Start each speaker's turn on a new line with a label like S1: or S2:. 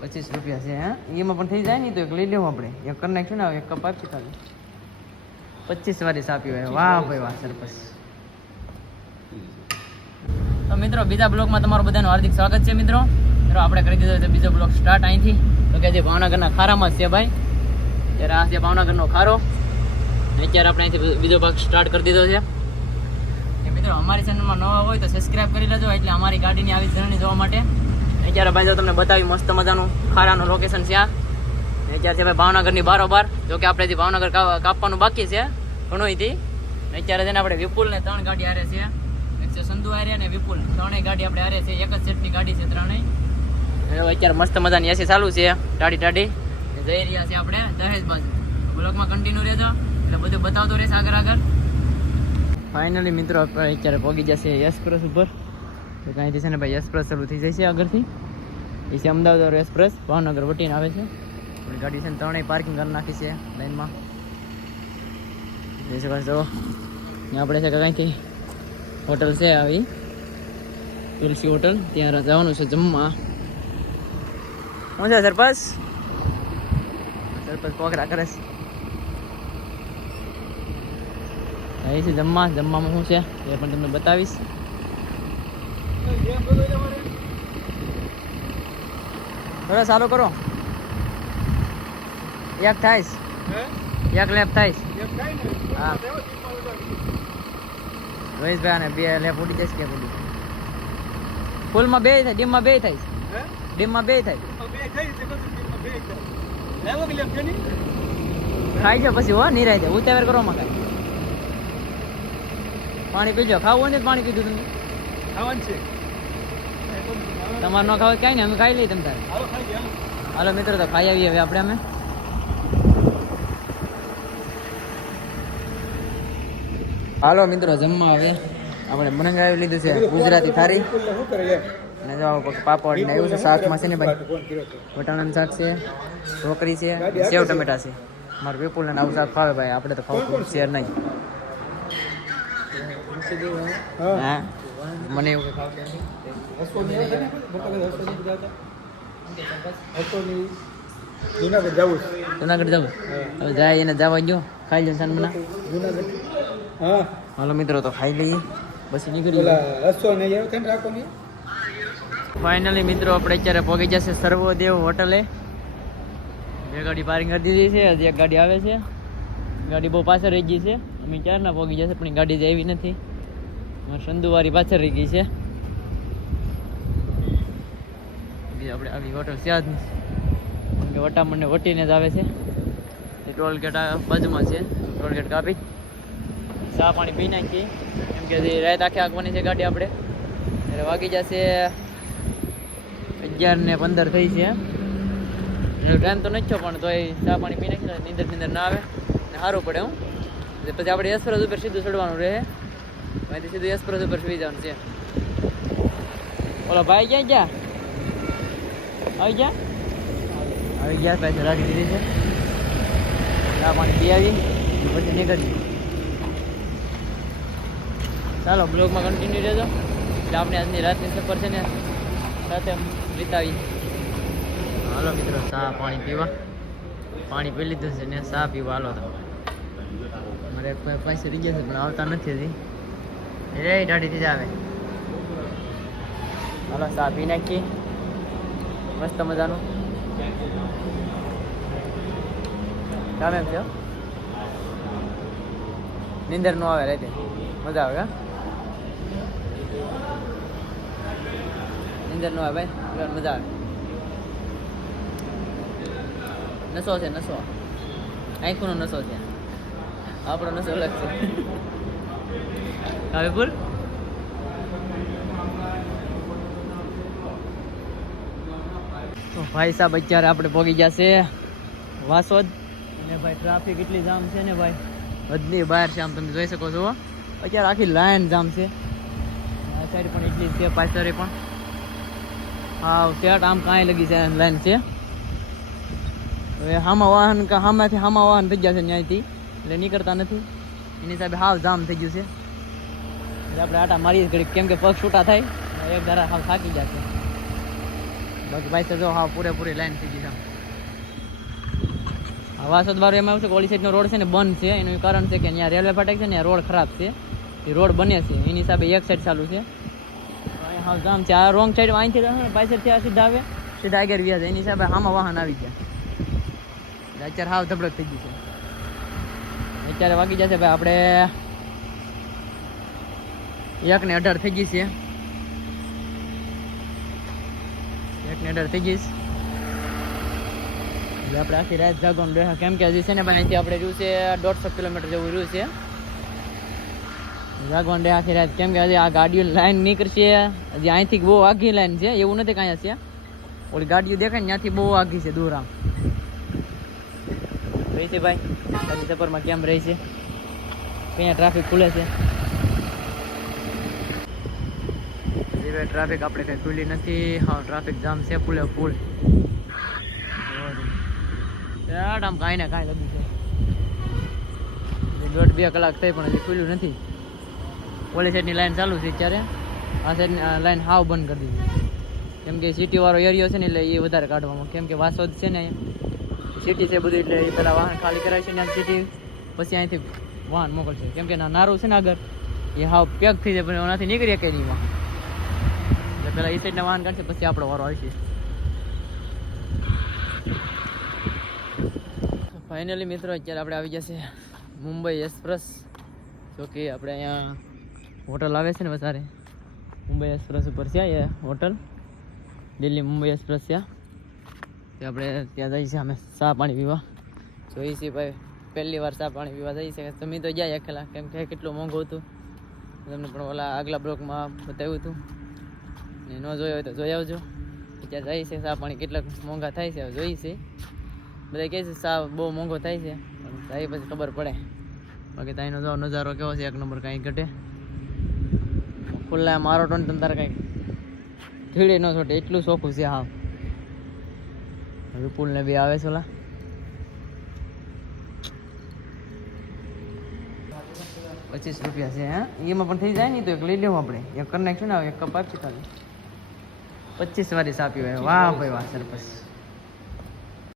S1: પચીસ રૂપિયા છે, હા? એમાં પણ થઈ જાય ને, તો એક લઈ લેવું આપણે. એક કરી નાખ્યું ને એક કપ આપી ખાલી. પચીસ વાળી સાપી હોય. વાહ ભાઈ, વાહ સરપંચ તો મિત્રો, બીજા બ્લોગમાં તમારું બધાનું હાર્દિક સ્વાગત છે, મિત્રો. મિત્રો, આપણે કરી દીધો છે બીજો બ્લોગ સ્ટાર્ટ અહીંથી. તો કે જે ભાવનગરના ખારામાં છે, ભાઈ. ત્યારે આ છે ભાવનગરનો ખારો. અત્યારે આપણે અહીંથી બીજો ભાગ સ્ટાર્ટ કરી દીધો છે. મિત્રો, અમારી ચેનલમાં નવા હોય તો સબસ્ક્રાઇબ કરી લેજો, એટલે અમારી ગાડીની આવી જર્ની જોવા માટે. અત્યારે ભાઈ તમને બતાવી મસ્ત મજાનું ખારાનું લોકેશન છે આ. અત્યારે છે ભાઈ ભાવનગરની બારોબાર, જો કે આપણે ભાવનગર કાપવાનું બાકી છે ઘણું અહીંથી અત્યારે છે ને આપણે વિપુલ ને ત્રણ ગાડી હારે છે. એક છે સંધુ હારે અને વિપુલ ત્રણેય ગાડી આપણે હારે છે. એક જ સેટની ગાડી છે ત્રણેય. અત્યારે મસ્ત મજાની એસી ચાલુ છે. ટાડી ટાડી જઈ રહ્યા છે આપણે દહેજ બાજુ. બ્લોકમાં કન્ટિન્યુ રહેજો. એટલે બધું બતાવતો રહેશે આગળ આગળ. ફાઇનલી મિત્રો, આપણે અત્યારે પહોંચી જશે. એક્સપ્રેસ ઉપર. તો કાંઈથી છે ને ભાઈ એક્સપ્રેસ ચાલુ થઈ જશે આગળથી એ છે અમદાવાદ એક્સપ્રેસ ભાવનગર વટીને આવે છે આપણી ગાડી છે ને ત્રણેય પાર્કિંગ કરી નાખી છે લાઈનમાં શકો છો અહીંયા આપણે છે કાંઈથી હોટલ છે આવી તુલસી હોટલ ત્યાં જવાનું છે જમવા હું છે સરપંચ સરપંચ પોકરા કરે છે અહીં છે જમવા જમવામાં શું છે એ પણ તમને બતાવીશ બરો ચાલુ કરો. એક થાઈશ એક લેપ થાઈશ હા. રોહિતભાઈ અને બે લેપ ઉડી જશે કે ઉડી ફૂલમાં બે થાય ડીમમાં બે થાય. ડીમમાં બે થાય. ખાઈ જાઓ પછી હો નિરાય જાય ઉતાવળ કરો માં પાણી પીજો. ખાવું હોય ને પાણી પીધું તમે. તમારે ન ખાવ ક્યાંય ને અમે ખાઈ લઈએ તમ તારે. હાલો મિત્રો તો ખાઈ આવીએ હવે આપણે અમે. હાલો મિત્રો જમવા હવે. આપણે મનંગાવી લીધું છે ગુજરાતી થારી અને જો પાપડ ને એવું છે શાકમાં છે ને ભાઈ? વટાણાનું શાક છે ઢોકરી છે સેવ ટમેટા છે. મારે વિપુલ ને આવું શાક ખાવે ભાઈ આપણે તો ખાવું શેર નહીં. હા. મને એવું
S2: જુનાગઢ જવું
S1: જુનાગઢ જવું હવે જાય એને જવા ગયો. ખાઈ લો સાનમના
S2: જુનાગઢ. હા.
S1: હાલો મિત્રો તો ખાઈ લઈએ. પછી નીકળી
S2: પેલા નહીં આવ્યો ત્યાં રાખો નહીં
S1: ફાઇનલી મિત્રો આપણે અત્યારે પહોંચી જશે સર્વોદેવ હોટલે. બે ગાડી પાર્કિંગ કરી દીધી છે. હજી એક ગાડી આવે છે. ગાડી બહુ પાછળ રહી ગઈ છે. અમે ક્યારના પહોંચી જશે પણ ગાડી જ આવી નથી. સંધુવારી પાછળ રહી ગઈ છે. આપણે આવી હોટલ ત્યાં જ નથી વટામણને વટીને જ આવે છે. એ ટોલ ગેટ બાજુમાં છે. ટોલ ગેટ કાપી. ચા પાણી પી નાખી. કેમ કે રાત આખે આગવાની છે ગાડી આપણે. એટલે વાગી જશે અગિયાર ને પંદર થઈ છે. ટાઈમ તો નથી થયો, પણ તોય ચા પાણી પી નાખી નીંદર નીંદર ના આવે. ને સારું પડે, હું. પછી આપણે એક્સપ્રેસ ઉપર સીધું ચડવાનું રહે. અહીંથી સીધું એક્સપ્રેસ ઉપર સુઈ જવાનું છે ઓલો ભાઈ ક્યાં ગયા આવી ગયા આવી ગયા પાછી રાખી દીધી છે ચા પાણી પી આવી પછી નીકળી ચાલો બ્લોગમાં કન્ટિન્યુ રહેજો એટલે આપણે આજની રાતની સફર છે ને સાથે વિતાવી હાલો મિત્રો ચા પાણી પીવા પાણી પી લીધું છે ને ચા પીવા હાલો તો મારે ભાઈ પાસે રહી ગયા છે પણ આવતા નથી હજી રે દાઢીથી જ આવે. હાલો, ચા પી નાખીએ. મસ્ત મજાનું. કામ એમ છો નીંદર નો આવે રાતે. મજા આવે નીંદર નો આવે ભાઈ? મજા આવે. નસો છે, નસો. આંખોનો નસો છે. આપણો નસો અલગ છે. હવે બોલ તો ભાઈ સાહેબ અત્યારે આપણે પહોંચી છે વાસોદ. અને ભાઈ ટ્રાફિક એટલી જામ છે ને ભાઈ? હદની બહાર છે આમ તમે જોઈ શકો છો. અત્યારે આખી લાઈન જામ છે. આ સાઈડ પણ એટલી છે પાછળ પણ. હા સેટ આમ કાંઈ લગી છે લાઈન છે. હવે હામાં વાહન હામાંથી હામાં વાહન થઈ ગયા છે ત્યાંથી એટલે નીકળતા નથી. એની હિસાબે હાવ જામ થઈ ગયું છે. આપણે આટા મારીએ જ ઘડીક. કેમ કે પગ છૂટા થાય એક ધારા હાવ થાકી જશે બાકી ભાઈ તો હા પૂરેપૂરી લાઈન થઈ ગઈ છે. વાસદ વાળું એમાં છે કે ઓલી સાઈડનો રોડ છે ને બંધ છે. એનું કારણ છે કે અહીંયા રેલવે ફાટક છે ને રોડ ખરાબ છે. એ રોડ બને છે. એની હિસાબે એક સાઈડ ચાલુ છે. હાવ જામ છે. આ રોંગ સાઈડ અહીંથી જશે ને પાછળ ત્યાં સીધા આવે. સીધા આગળ વ્યાજ એની હિસાબે આમાં વાહન આવી ગયા. અત્યારે હાવ ધબડક થઈ ગઈ છે. અત્યારે વાગી જશે ભાઈ. આપણે એક ને અઢાર થઈ ગઈ છે. એક ને અઢાર થઈ ગઈશ એટલે આપણે આખી રાત જાગવાનું રહે કેમ કે હજી છે ને ભાઈ, અહીંથી આપણે રહ્યું છે દોઢસો કિલોમીટર જેવું રહ્યું છે. જાગવાનું રહે આખી રાત. કેમ કે હજી આ ગાડીઓ લાઈન નીકળશે. હજી અહીંથી બહુ આઘી લાઈન છે. એવું નથી કાંઈ છે ઓલી ગાડીઓ દેખાય ને ત્યાંથી બહુ આઘી છે દૂર આમ રહી છે ભાઈ? ગાડી સફરમાં કેમ રહી છે? ક્યાં ટ્રાફિક ખુલે છે? હજી ટ્રાફિક આપણે કઈ ખુલ્લી નથી. હા ટ્રાફિક જામ છે ફૂલે ફૂલ યાર, આમ કાંઈ ને કાંઈ લગ્યું છે હજી દોઢ બે કલાક થઈ પણ હજી ખુલ્યું નથી. ઓલી સાઈડની લાઈન ચાલુ છે અત્યારે. આ સાઈડની લાઈન હાવ બંધ કરી દીધી. કેમ કે સિટી વાળો એરિયો છે ને એટલે એ વધારે કાઢવામાં. કેમ કે વાસોદ છે ને સિટી છે બધું એટલે એ પેલા વાહન ખાલી કરાય છે ને સિટી પછી અહીંથી વાહન મોકલશે. કેમ કે ના, નારું છે ને આગળ, એ હાવ પેક થઈ જાય, પણ એનાથી નીકળી શકે નહીં વાહન. એટલે પેલા એ સાઈડના વાહન કાઢશે, પછી આપણો વારો આવશે. ફાઇનલી મિત્રો, અત્યારે આપણે આવી જશે મુંબઈ એક્સપ્રેસ. જો કે આપણે અહીંયા હોટલ આવે છે ને વધારે. મુંબઈ એક્સપ્રેસ ઉપર છે એ હોટલ. દિલ્હી મુંબઈ એક્સપ્રેસ છે. તે આપણે ત્યાં જઈએ છીએ અમે ચા પાણી પીવા. જોઈએ છીએ ભાઈ, પહેલી વાર ચા પાણી પીવા જઈએ છીએ. તમે તો જાય એકલા કેમ કે કેટલું મોંઘું હતું. તમને પણ ઓલા આગલા બ્લોકમાં બતાવ્યું હતું. ને ન જોયો હોય તો જોઈ આવજો. ત્યાં જાય છે સા પાણી કેટલાક મોંઘા થાય છે જોઈ છે. બધા કહે છે સા બહુ મોંઘો થાય છે. પણ જાય પછી ખબર પડે. બાકી ત્યાંનો જો નજારો કેવો છે, એક નંબર કાંઈ ઘટે. ખુલ્લા મારો ટોન તમ તારે કાંઈક ખીડે ન છોટે. એટલું ચોખ્ખું છે હા વિપુલને બી આવે છે ઓલા પચીસ રૂપિયા છે, હા? એમાં પણ થઈ જાય ને, તો એક લઈ લેવું આપણે. એક કરી નાખ્યું ને એક કપ આપશું ખાલી પચીસ વાળી સાપી હોય. વાહ ભાઈ વાહ સરપંચ.